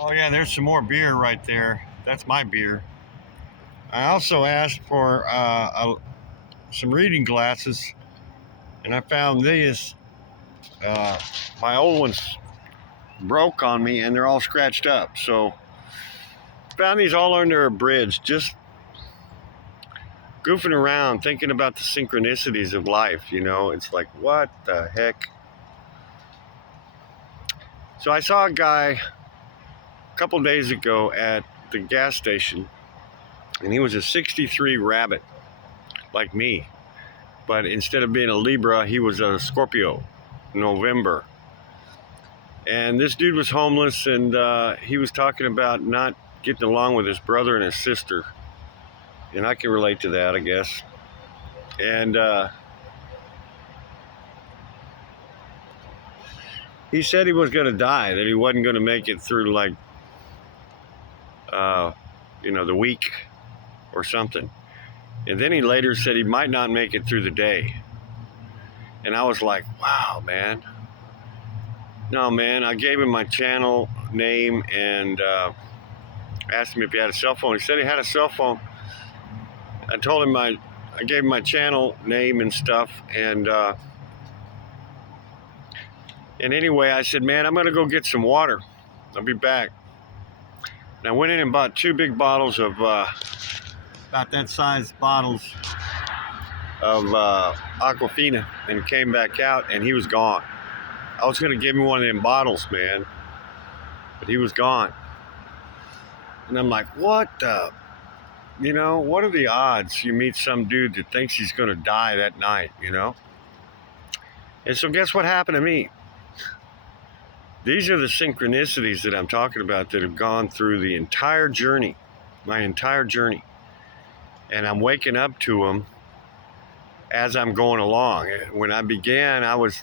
Oh yeah, there's some more beer right there. That's my beer. I also asked for some reading glasses, and I found these. Uh, my old ones broke on me, and they're all scratched up. So found these all under a bridge, just goofing around, thinking about the synchronicities of life. It's like, what the heck? So I saw a guy a couple days ago at the gas station, and he was a 63 rabbit, like me. But instead of being a Libra, he was a Scorpio, November. And this dude was homeless, and he was talking about not getting along with his brother and his sister. And I can relate to that, I guess. And he said he was going to die, that he wasn't going to make it through, like, the week or something. And then he later said he might not make it through the day. And I was like, wow, man. No, man, I gave him my channel name and asked him if he had a cell phone. He said he had a cell phone. I told him I gave him my channel name and stuff. And anyway, I said, man, I'm going to go get some water. I'll be back. And I went in and bought 2 big bottles of, about that size bottles of Aquafina, and came back out, and he was gone. I was going to give him one of them bottles, man, but he was gone. And I'm like, what the, what are the odds you meet some dude that thinks he's going to die that night, And so guess what happened to me? These are the synchronicities that I'm talking about that have gone through the entire journey, my entire journey. And I'm waking up to them as I'm going along. When I began, I was,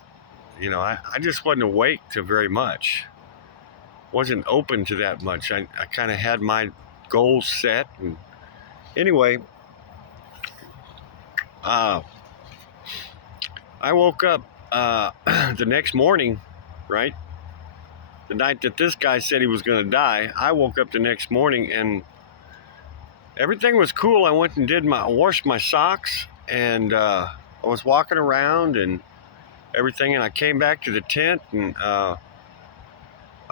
I just wasn't awake to very much. Wasn't open to that much. I kind of had my goals set. And anyway, I woke up the next morning, right? The night that this guy said he was going to die, I woke up the next morning and everything was cool. I went and washed my socks, and I was walking around and everything, and I came back to the tent, and I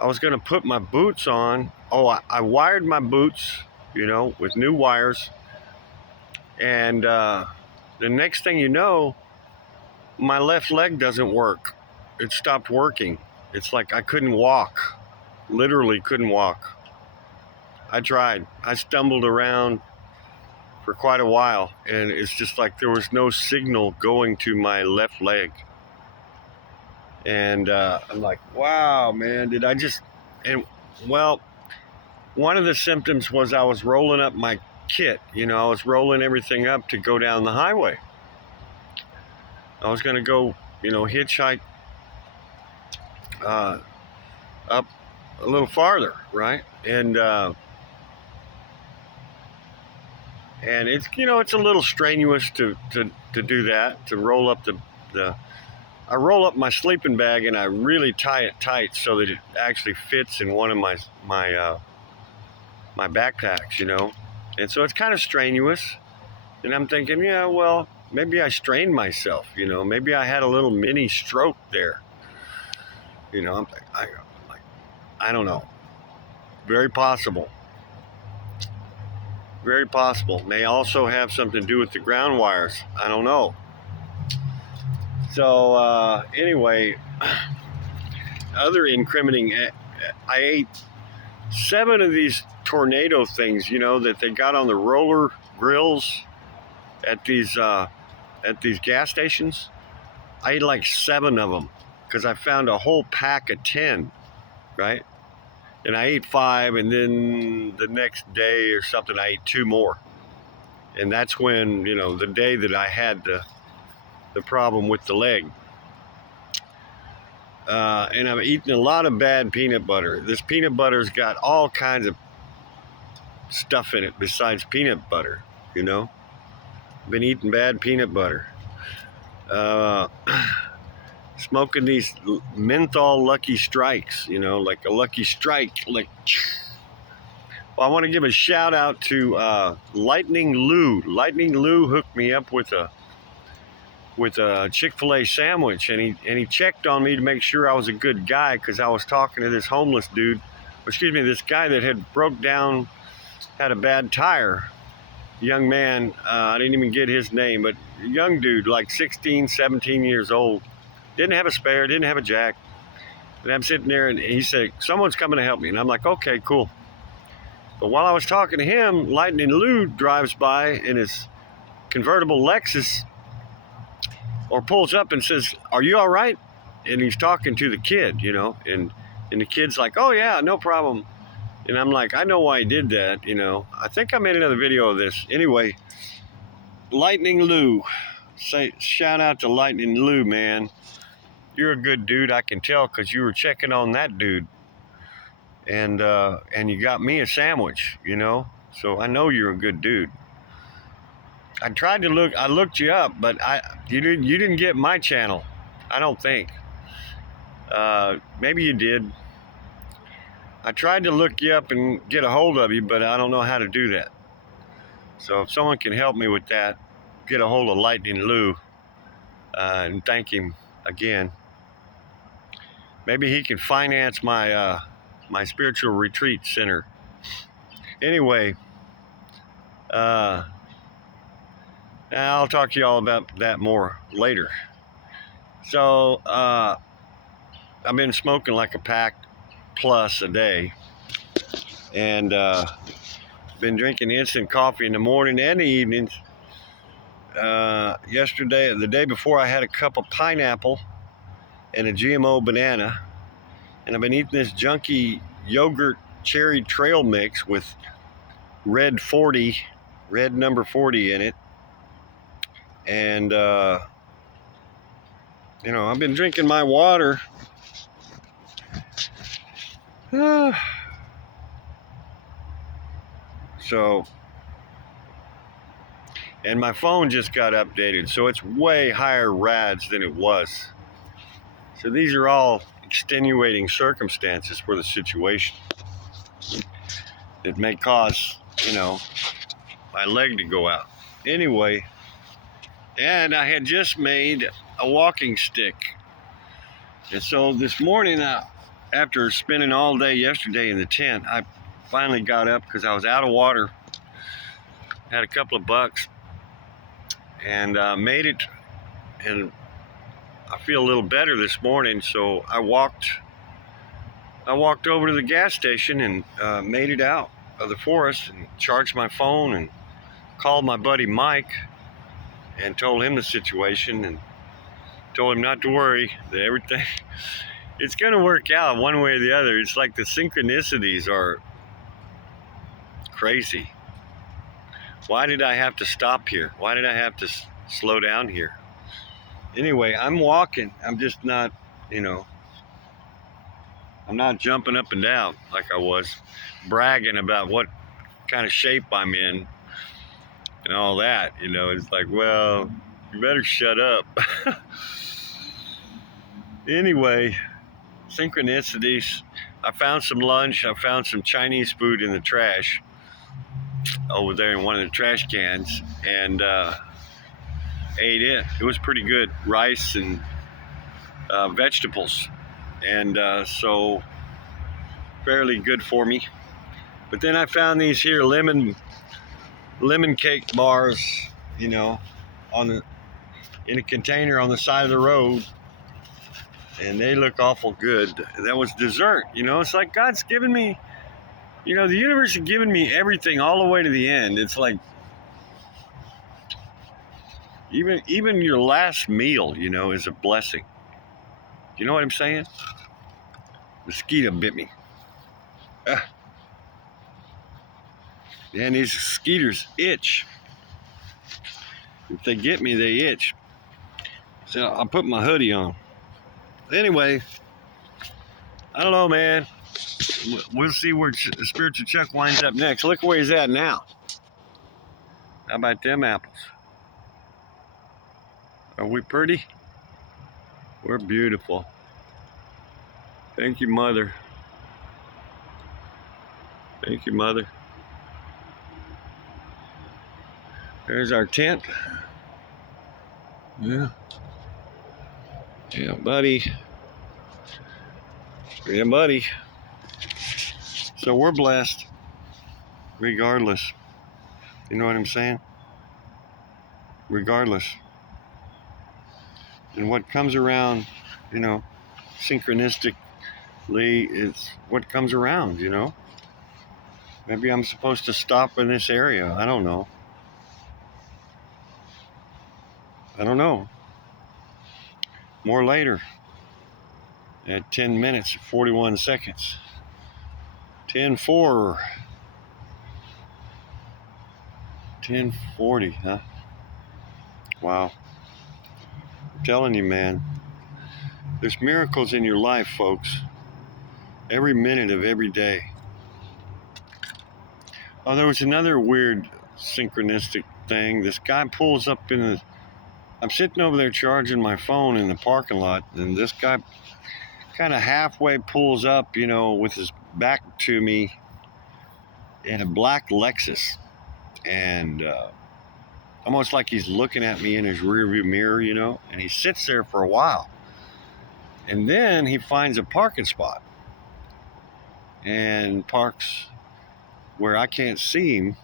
was going to put my boots on. Oh, I wired my boots, with new wires, and the next thing you know, my left leg doesn't work. It stopped working. It's like I couldn't walk, literally couldn't walk. I tried. I stumbled around for quite a while, and it's just like there was no signal going to my left leg. And I'm like, wow, man, did I just... And, well, one of the symptoms was I was rolling up my kit. I was rolling everything up to go down the highway. I was going to go, hitchhike up a little farther, right? And it's, it's a little strenuous to do that, to roll up I roll up my sleeping bag and I really tie it tight so that it actually fits in one of my backpacks, And so it's kind of strenuous. And I'm thinking, yeah, well, maybe I strained myself, maybe I had a little mini stroke there. I'm like, I don't know. Very possible. Very possible. May also have something to do with the ground wires. I don't know. So anyway, other incriminating, I ate 7 of these tornado things, that they got on the roller grills at these gas stations. I ate like 7 of them because I found a whole pack of 10, right? And I ate 5, and then the next day or something, I ate 2 more. And that's when, the day that I had the problem with the leg. And I've eaten a lot of bad peanut butter. This peanut butter's got all kinds of stuff in it besides peanut butter, I've been eating bad peanut butter. smoking these menthol Lucky Strikes, you know, like a Lucky Strike. Like, well, I want to give a shout out to Lightning Lou. Lightning Lou hooked me up with a Chick-fil-A sandwich, and he checked on me to make sure I was a good guy, because I was talking to this homeless dude, this guy that had broke down, had a bad tire. Young man, I didn't even get his name, but young dude, like 16, 17 years old. Didn't have a spare, didn't have a jack. And I'm sitting there, and he said, someone's coming to help me. And I'm like, okay, cool. But while I was talking to him, Lightning Lou drives by in his convertible Lexus, or pulls up and says, are you all right? And he's talking to the kid, you know, and the kid's like, oh yeah, no problem. And I'm like, I know why he did that, you know. I think I made another video of this. Anyway, Lightning Lou. Shout out to Lightning Lou, man. You're a good dude, I can tell, because you were checking on that dude. And you got me a sandwich, you know. So I know you're a good dude. I tried to look, I looked you up, but you didn't get my channel, I don't think. Maybe you did. I tried to look you up and get a hold of you, but I don't know how to do that. So if someone can help me with that, get a hold of Lightning Lou, and thank him again. Maybe he can finance my my spiritual retreat center. Anyway, I'll talk to you all about that more later. So I've been smoking like a pack plus a day, and been drinking instant coffee in the morning and the evenings. The day before, I had a cup of pineapple and a GMO banana, and I've been eating this junky yogurt cherry trail mix with red number 40 in it. And you know, I've been drinking my water. So, and my phone just got updated, so it's way higher rads than it was. So these are all extenuating circumstances for the situation. It may cause, you know, my leg to go out. Anyway, and I had just made a walking stick. And so this morning, after spending all day yesterday in the tent, I finally got up because I was out of water. Had a couple of bucks, and made it, and I feel a little better this morning. So I walked over to the gas station and made it out of the forest, and charged my phone and called my buddy Mike and told him the situation, and told him not to worry, that everything, it's going to work out one way or the other. It's like the synchronicities are crazy. Why did I have to stop here? Why did I have to slow down here? Anyway, I'm walking. I'm just not, you know, I'm not jumping up and down like I was, bragging about what kind of shape I'm in and all that. You know, it's like, well, you better shut up. Anyway, synchronicities. I found some lunch. I found some Chinese food in the trash over there in one of the trash cans, and ate it. It was pretty good. Rice and vegetables, and so fairly good for me. But then I found these here lemon cake bars, you know, in a container on the side of the road, and they look awful good. That was dessert, you know. It's like God's given me, you know, the universe has given me everything all the way to the end. It's like even your last meal, you know, is a blessing. You know what I'm saying? Mosquito bit me. Man, these mosquitoes itch. If they get me, they itch. So I'll put my hoodie on. Anyway, I don't know, man. We'll see where the Spiritual Chuck winds up next. Look where he's at now. How about them apples? Are we pretty? We're beautiful. Thank you, Mother. Thank you, Mother. There's our tent. Yeah. Yeah, buddy. Yeah, buddy. So we're blessed regardless. You know what I'm saying? Regardless. And what comes around, you know, synchronistically, it's what comes around, you know? Maybe I'm supposed to stop in this area. I don't know. I don't know. More later at 10 minutes, 41 seconds. 10:04. 10:40, huh? Wow. I'm telling you, man. There's miracles in your life, folks. Every minute of every day. Oh, there was another weird synchronistic thing. This guy pulls up in the... I'm sitting over there charging my phone in the parking lot, and this guy kind of halfway pulls up, you know, with his back to me in a black Lexus. And almost like he's looking at me in his rearview mirror, you know, and he sits there for a while. And then he finds a parking spot and parks where I can't see him.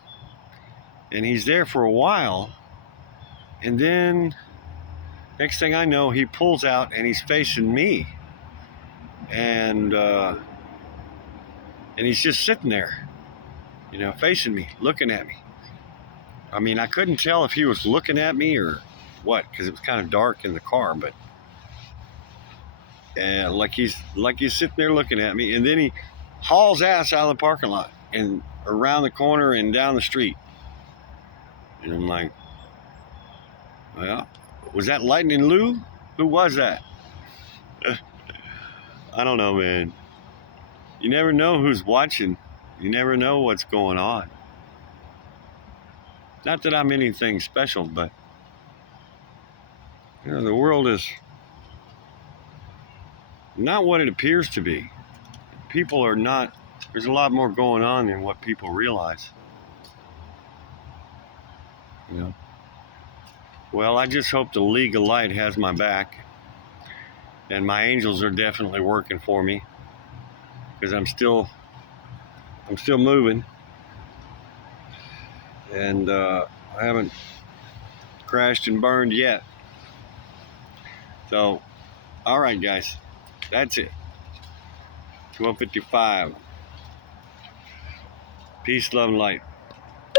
And he's there for a while. And then next thing I know, he pulls out and he's facing me. And he's just sitting there, you know, facing me, looking at me. I mean, I couldn't tell if he was looking at me or what, because it was kind of dark in the car, but like he's sitting there looking at me, and then he hauls ass out of the parking lot and around the corner and down the street. And I'm like, well, was that Lightning Lou? Who was that? I don't know, man. You never know who's watching. You never know what's going on. Not that I'm anything special, but you know, the world is not what it appears to be. People are not, there's a lot more going on than what people realize. You know. Well, I just hope the League of Light has my back, and my angels are definitely working for me, because I'm still moving, and I haven't crashed and burned yet. So, all right, guys, that's it. 12:55. Peace, love, and light.